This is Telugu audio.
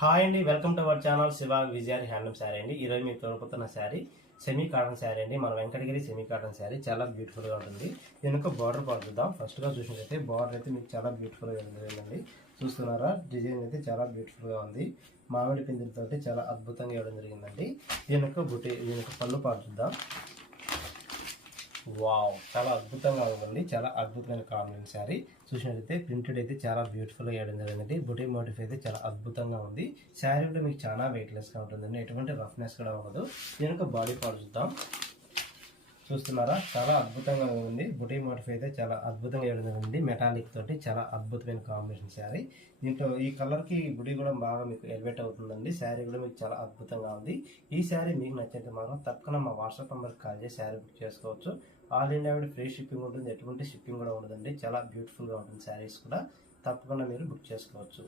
హాయ్ అండి, welcome to our channel Shiva Vijay handloom sari అండి. ఈరోజు మీకు తోడుకుతున్న శారీ సెమీ కాటన్ శారీ అండి. మన వెంకటగిరి సెమీ కాటన్ శారీ చాలా బ్యూటిఫుల్ గా ఉంటుంది. వెనుక బార్డర్ పడుతుందాం. ఫస్ట్ గా చూసినట్లయితే బార్డర్ అయితే మీకు చాలా బ్యూటిఫుల్ గా ఉంటుందండి. చూస్తున్నారా, డిజైన్ అయితే చాలా బ్యూటిఫుల్ గా ఉంది. మామిడి పిందులతోటి చాలా అద్భుతంగా ఇవ్వడం జరిగిందండి. వెనుక పళ్ళు పడుతుందాం. వావ్, చాలా అద్భుతంగా ఉందండి. చాలా అద్భుతమైన కాంబినేషన్ శారీ. చూసినట్లయితే ప్రింటెడ్ అయితే చాలా బ్యూటిఫుల్ గా వేయడం జరిగిందండి. బుటీ మోటిఫ్ అయితే చాలా అద్భుతంగా ఉంది. శారీ కూడా మీకు చాలా వెయిట్ లెస్ గా ఉంటుందండి. ఎటువంటి రఫ్నెస్ కూడా అవ్వదు. వెనుక బాడీ పార్ట్ చూద్దాం. చూస్తున్నారా, చాలా అద్భుతంగా ఉంది. బుటీ మోటిఫ్ అయితే చాలా అద్భుతంగా వేయడం జరిగింది. మెటాలిక్ తోటి చాలా అద్భుతమైన కాంబినేషన్ శారీ. దీంట్లో ఈ కలర్ కి బుటీ కూడా బాగా మీకు ఎలివేట్ అవుతుందండి. శారీ కూడా మీకు చాలా అద్భుతంగా ఉంది. ఈ శారీ మీకు నచ్చితే మాత్రం తప్పకుండా మా వాట్సాప్ నెంబర్ కాల్ చేసి శారీ బుక్ చేసుకోవచ్చు. ఆల్ ఇండియా ఫ్రీ షిప్పింగ్ ఉంటుంది. ఎటువంటి షిప్పింగ్ కూడా ఉండదండి. చాలా బ్యూటిఫుల్ గా ఉంటుంది శారీస్ కూడా. తప్పకుండా మీరు బుక్ చేసుకోవచ్చు.